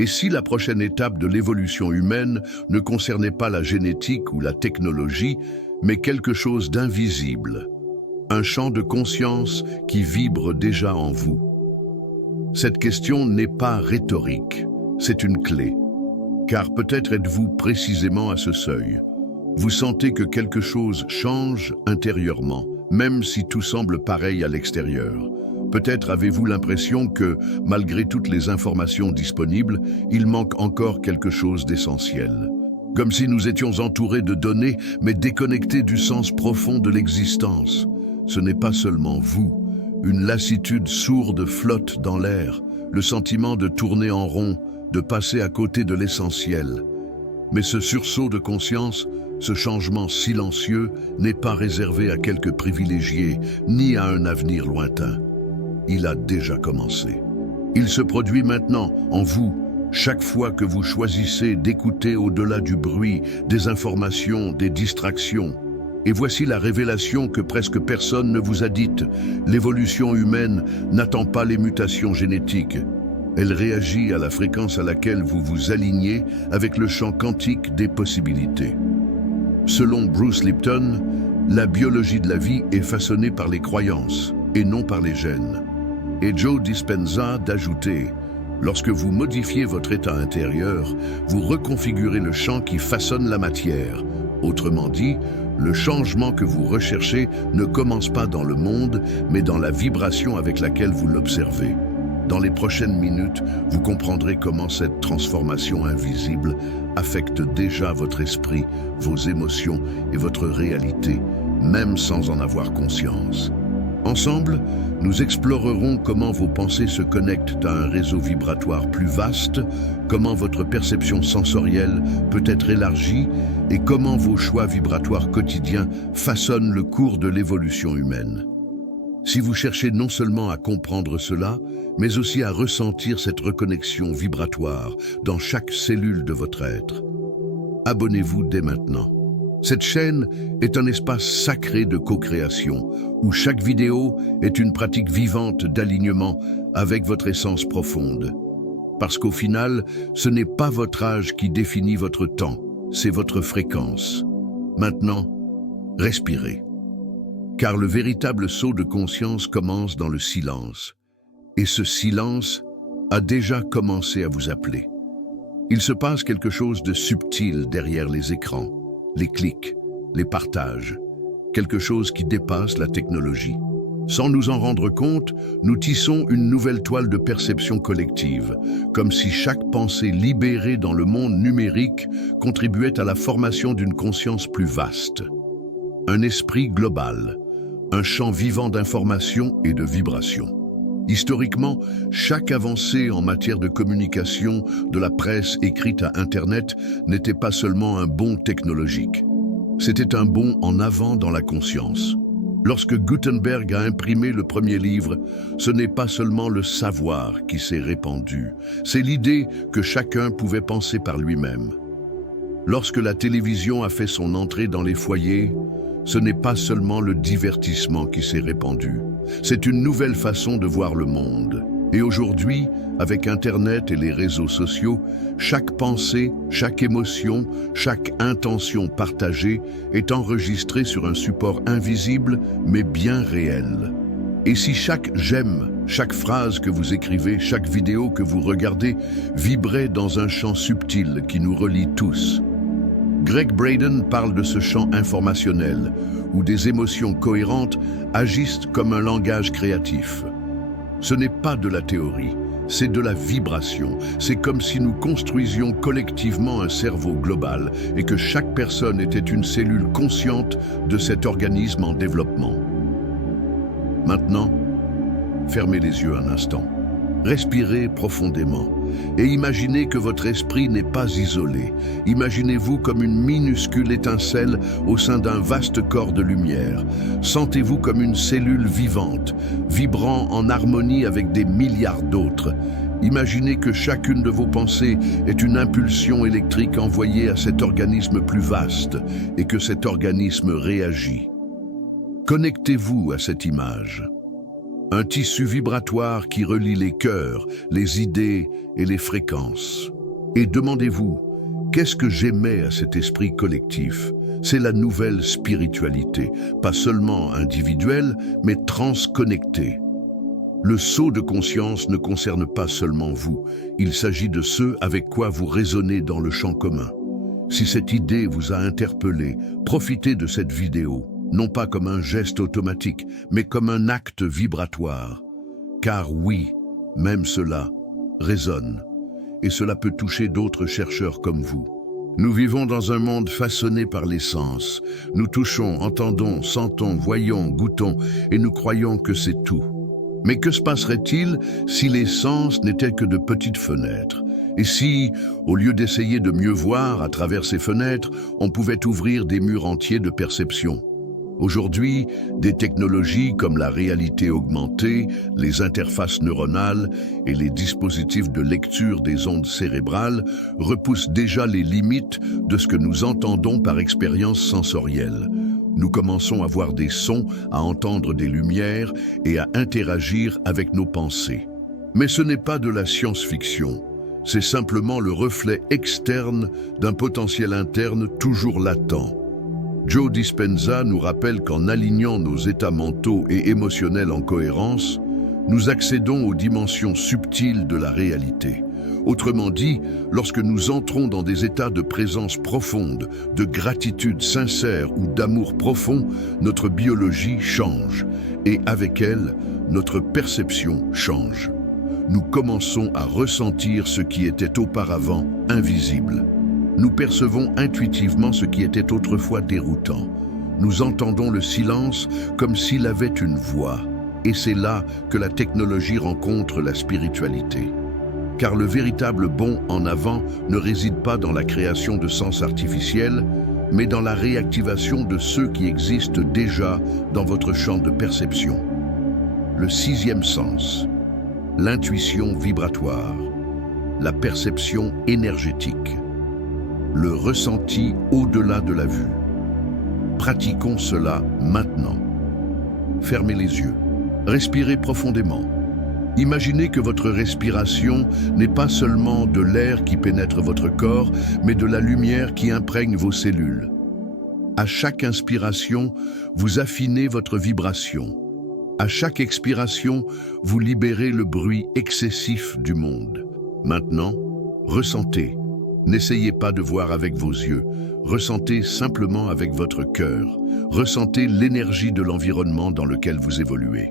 Et si la prochaine étape de l'évolution humaine ne concernait pas la génétique ou la technologie, mais quelque chose d'invisible, un champ de conscience qui vibre déjà en vous? Cette question n'est pas rhétorique, c'est une clé. Car peut-être êtes-vous précisément à ce seuil. Vous sentez que quelque chose change intérieurement, même si tout semble pareil à l'extérieur. Peut-être avez-vous l'impression que, malgré toutes les informations disponibles, il manque encore quelque chose d'essentiel. Comme si nous étions entourés de données, mais déconnectés du sens profond de l'existence. Ce n'est pas seulement vous. Une lassitude sourde flotte dans l'air, le sentiment de tourner en rond, de passer à côté de l'essentiel. Mais ce sursaut de conscience, ce changement silencieux, n'est pas réservé à quelques privilégiés, ni à un avenir lointain. Il a déjà commencé. Il se produit maintenant, en vous, chaque fois que vous choisissez d'écouter au-delà du bruit, des informations, des distractions. Et voici la révélation que presque personne ne vous a dite. L'évolution humaine n'attend pas les mutations génétiques. Elle réagit à la fréquence à laquelle vous vous alignez avec le champ quantique des possibilités. Selon Bruce Lipton, la biologie de la vie est façonnée par les croyances et non par les gènes. Et Joe Dispenza d'ajouter, lorsque vous modifiez votre état intérieur, vous reconfigurez le champ qui façonne la matière. Autrement dit, le changement que vous recherchez ne commence pas dans le monde, mais dans la vibration avec laquelle vous l'observez. Dans les prochaines minutes, vous comprendrez comment cette transformation invisible affecte déjà votre esprit, vos émotions et votre réalité, même sans en avoir conscience. Ensemble, nous explorerons comment vos pensées se connectent à un réseau vibratoire plus vaste, comment votre perception sensorielle peut être élargie et comment vos choix vibratoires quotidiens façonnent le cours de l'évolution humaine. Si vous cherchez non seulement à comprendre cela, mais aussi à ressentir cette reconnexion vibratoire dans chaque cellule de votre être, abonnez-vous dès maintenant. Cette chaîne est un espace sacré de co-création, où chaque vidéo est une pratique vivante d'alignement avec votre essence profonde. Parce qu'au final, ce n'est pas votre âge qui définit votre temps, c'est votre fréquence. Maintenant, respirez. Car le véritable saut de conscience commence dans le silence. Et ce silence a déjà commencé à vous appeler. Il se passe quelque chose de subtil derrière les écrans, les clics, les partages, quelque chose qui dépasse la technologie. Sans nous en rendre compte, nous tissons une nouvelle toile de perception collective, comme si chaque pensée libérée dans le monde numérique contribuait à la formation d'une conscience plus vaste. Un esprit global, un champ vivant d'informations et de vibrations. Historiquement, chaque avancée en matière de communication, de la presse écrite à Internet, n'était pas seulement un bond technologique. C'était un bond en avant dans la conscience. Lorsque Gutenberg a imprimé le premier livre, ce n'est pas seulement le savoir qui s'est répandu, c'est l'idée que chacun pouvait penser par lui-même. Lorsque la télévision a fait son entrée dans les foyers, ce n'est pas seulement le divertissement qui s'est répandu, c'est une nouvelle façon de voir le monde. Et aujourd'hui, avec Internet et les réseaux sociaux, chaque pensée, chaque émotion, chaque intention partagée est enregistrée sur un support invisible mais bien réel. Et si chaque j'aime, chaque phrase que vous écrivez, chaque vidéo que vous regardez vibrait dans un champ subtil qui nous relie tous? Greg Braden parle de ce champ informationnel, où des émotions cohérentes agissent comme un langage créatif. Ce n'est pas de la théorie, c'est de la vibration. C'est comme si nous construisions collectivement un cerveau global et que chaque personne était une cellule consciente de cet organisme en développement. Maintenant, fermez les yeux un instant. Respirez profondément et imaginez que votre esprit n'est pas isolé. Imaginez-vous comme une minuscule étincelle au sein d'un vaste corps de lumière. Sentez-vous comme une cellule vivante, vibrant en harmonie avec des milliards d'autres. Imaginez que chacune de vos pensées est une impulsion électrique envoyée à cet organisme plus vaste et que cet organisme réagit. Connectez-vous à cette image. Un tissu vibratoire qui relie les cœurs, les idées et les fréquences. Et demandez-vous, qu'est-ce que j'aimais à cet esprit collectif? C'est la nouvelle spiritualité, pas seulement individuelle, mais transconnectée. Le saut de conscience ne concerne pas seulement vous, il s'agit de ceux avec quoi vous résonnez dans le champ commun. Si cette idée vous a interpellé, profitez de cette vidéo, non pas comme un geste automatique, mais comme un acte vibratoire. Car oui, même cela résonne, et cela peut toucher d'autres chercheurs comme vous. Nous vivons dans un monde façonné par les sens. Nous touchons, entendons, sentons, voyons, goûtons, et nous croyons que c'est tout. Mais que se passerait-il si les sens n'étaient que de petites fenêtres? Et si, au lieu d'essayer de mieux voir à travers ces fenêtres, on pouvait ouvrir des murs entiers de perception? Aujourd'hui, des technologies comme la réalité augmentée, les interfaces neuronales et les dispositifs de lecture des ondes cérébrales repoussent déjà les limites de ce que nous entendons par expérience sensorielle. Nous commençons à voir des sons, à entendre des lumières et à interagir avec nos pensées. Mais ce n'est pas de la science-fiction, c'est simplement le reflet externe d'un potentiel interne toujours latent. Joe Dispenza nous rappelle qu'en alignant nos états mentaux et émotionnels en cohérence, nous accédons aux dimensions subtiles de la réalité. Autrement dit, lorsque nous entrons dans des états de présence profonde, de gratitude sincère ou d'amour profond, notre biologie change et avec elle, notre perception change. Nous commençons à ressentir ce qui était auparavant invisible. Nous percevons intuitivement ce qui était autrefois déroutant. Nous entendons le silence comme s'il avait une voix. Et c'est là que la technologie rencontre la spiritualité. Car le véritable bond en avant ne réside pas dans la création de sens artificiels, mais dans la réactivation de ceux qui existent déjà dans votre champ de perception. Le sixième sens, l'intuition vibratoire, la perception énergétique, le ressenti au-delà de la vue. Pratiquons cela maintenant. Fermez les yeux, respirez profondément. Imaginez que votre respiration n'est pas seulement de l'air qui pénètre votre corps, mais de la lumière qui imprègne vos cellules. À chaque inspiration, vous affinez votre vibration. À chaque expiration, vous libérez le bruit excessif du monde. Maintenant, ressentez. N'essayez pas de voir avec vos yeux. Ressentez simplement avec votre cœur. Ressentez l'énergie de l'environnement dans lequel vous évoluez.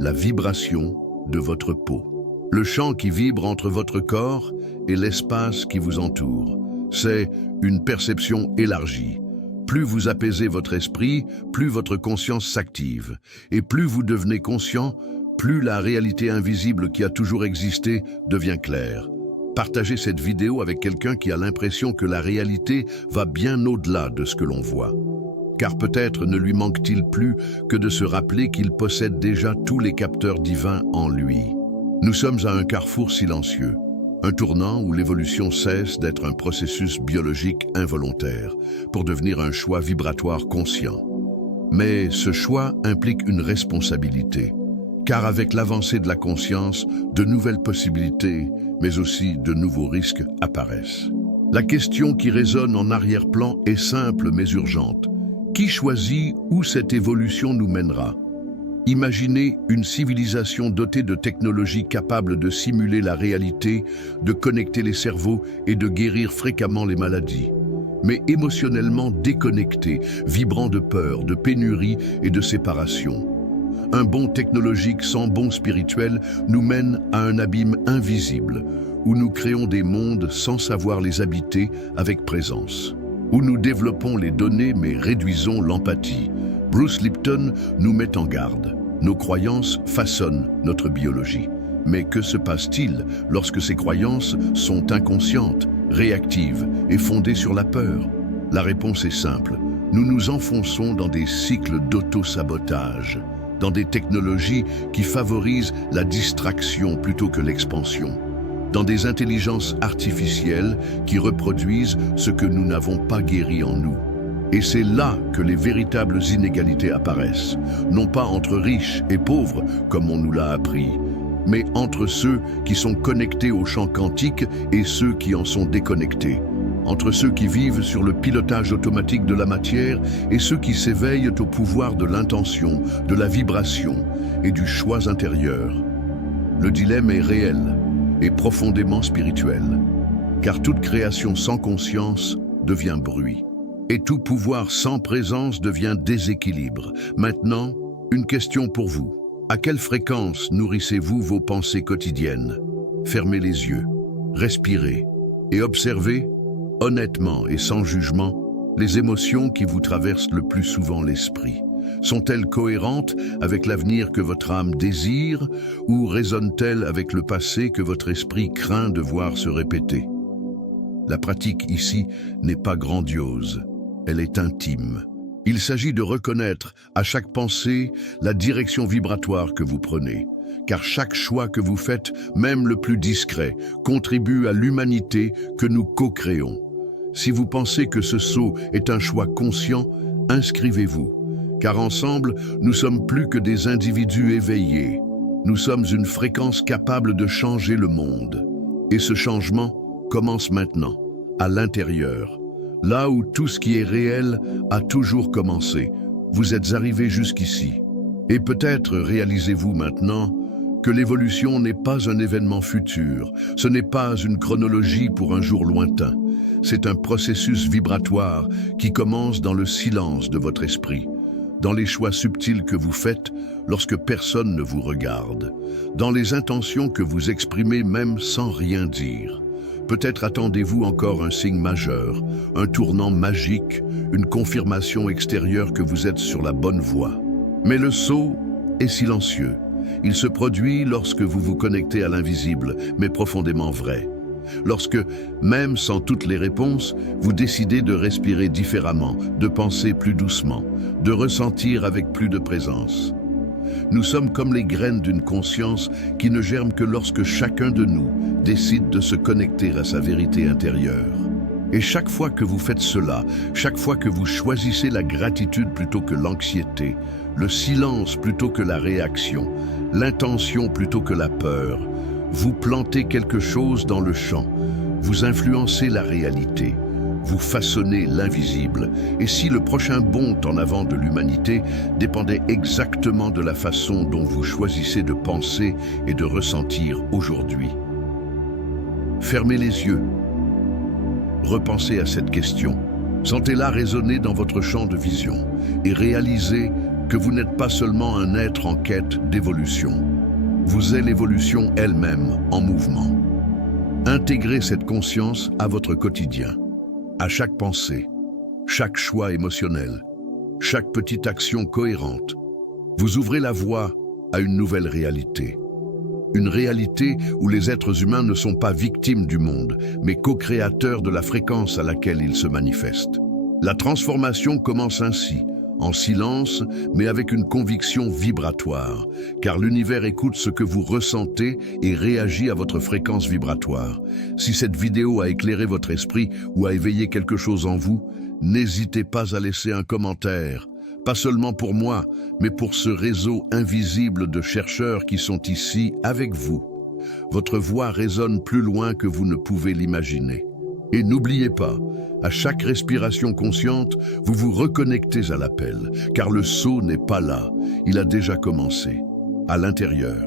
La vibration de votre peau. Le champ qui vibre entre votre corps et l'espace qui vous entoure. C'est une perception élargie. Plus vous apaisez votre esprit, plus votre conscience s'active. Et plus vous devenez conscient, plus la réalité invisible qui a toujours existé devient claire. Partagez cette vidéo avec quelqu'un qui a l'impression que la réalité va bien au-delà de ce que l'on voit. Car peut-être ne lui manque-t-il plus que de se rappeler qu'il possède déjà tous les capteurs divins en lui. Nous sommes à un carrefour silencieux, un tournant où l'évolution cesse d'être un processus biologique involontaire pour devenir un choix vibratoire conscient. Mais ce choix implique une responsabilité, car avec l'avancée de la conscience, de nouvelles possibilités, mais aussi de nouveaux risques apparaissent. La question qui résonne en arrière-plan est simple mais urgente. Qui choisit où cette évolution nous mènera? Imaginez une civilisation dotée de technologies capables de simuler la réalité, de connecter les cerveaux et de guérir fréquemment les maladies, mais émotionnellement déconnectée, vibrant de peur, de pénurie et de séparation. Un bond technologique sans bond spirituel nous mène à un abîme invisible, où nous créons des mondes sans savoir les habiter avec présence, où nous développons les données mais réduisons l'empathie. Bruce Lipton nous met en garde. Nos croyances façonnent notre biologie. Mais que se passe-t-il lorsque ces croyances sont inconscientes, réactives et fondées sur la peur? La réponse est simple. Nous nous enfonçons dans des cycles d'auto-sabotage, dans des technologies qui favorisent la distraction plutôt que l'expansion, dans des intelligences artificielles qui reproduisent ce que nous n'avons pas guéri en nous. Et c'est là que les véritables inégalités apparaissent, non pas entre riches et pauvres, comme on nous l'a appris, mais entre ceux qui sont connectés au champ quantique et ceux qui en sont déconnectés, entre ceux qui vivent sur le pilotage automatique de la matière et ceux qui s'éveillent au pouvoir de l'intention, de la vibration et du choix intérieur. Le dilemme est réel et profondément spirituel, car toute création sans conscience devient bruit. Et tout pouvoir sans présence devient déséquilibre. Maintenant, une question pour vous. À quelle fréquence nourrissez-vous vos pensées quotidiennes? Fermez les yeux, respirez et observez, honnêtement et sans jugement, les émotions qui vous traversent le plus souvent l'esprit. Sont-elles cohérentes avec l'avenir que votre âme désire ou résonnent-elles avec le passé que votre esprit craint de voir se répéter? La pratique ici n'est pas grandiose. Elle est intime. Il s'agit de reconnaître à chaque pensée la direction vibratoire que vous prenez, car chaque choix que vous faites, même le plus discret, contribue à l'humanité que nous co-créons. Si vous pensez que ce saut est un choix conscient, inscrivez-vous, car ensemble, nous sommes plus que des individus éveillés. Nous sommes une fréquence capable de changer le monde. Et ce changement commence maintenant, à l'intérieur. Là où tout ce qui est réel a toujours commencé, vous êtes arrivé jusqu'ici. Et peut-être réalisez-vous maintenant que l'évolution n'est pas un événement futur, ce n'est pas une chronologie pour un jour lointain. C'est un processus vibratoire qui commence dans le silence de votre esprit, dans les choix subtils que vous faites lorsque personne ne vous regarde, dans les intentions que vous exprimez même sans rien dire. Peut-être attendez-vous encore un signe majeur, un tournant magique, une confirmation extérieure que vous êtes sur la bonne voie. Mais le saut est silencieux. Il se produit lorsque vous vous connectez à l'invisible, mais profondément vrai. Lorsque, même sans toutes les réponses, vous décidez de respirer différemment, de penser plus doucement, de ressentir avec plus de présence. Nous sommes comme les graines d'une conscience qui ne germe que lorsque chacun de nous décide de se connecter à sa vérité intérieure. Et chaque fois que vous faites cela, chaque fois que vous choisissez la gratitude plutôt que l'anxiété, le silence plutôt que la réaction, l'intention plutôt que la peur, vous plantez quelque chose dans le champ, vous influencez la réalité. Vous façonnez l'invisible. Et si le prochain bond en avant de l'humanité dépendait exactement de la façon dont vous choisissez de penser et de ressentir aujourd'hui? Fermez les yeux. Repensez à cette question. Sentez-la résonner dans votre champ de vision et réalisez que vous n'êtes pas seulement un être en quête d'évolution. Vous êtes l'évolution elle-même en mouvement. Intégrez cette conscience à votre quotidien. À chaque pensée, chaque choix émotionnel, chaque petite action cohérente, vous ouvrez la voie à une nouvelle réalité. Une réalité où les êtres humains ne sont pas victimes du monde, mais co-créateurs de la fréquence à laquelle ils se manifestent. La transformation commence ainsi, en silence, mais avec une conviction vibratoire, car l'univers écoute ce que vous ressentez et réagit à votre fréquence vibratoire. Si cette vidéo a éclairé votre esprit ou a éveillé quelque chose en vous, n'hésitez pas à laisser un commentaire, pas seulement pour moi, mais pour ce réseau invisible de chercheurs qui sont ici avec vous. Votre voix résonne plus loin que vous ne pouvez l'imaginer. Et n'oubliez pas, à chaque respiration consciente, vous vous reconnectez à l'appel, car le saut n'est pas là, il a déjà commencé, à l'intérieur.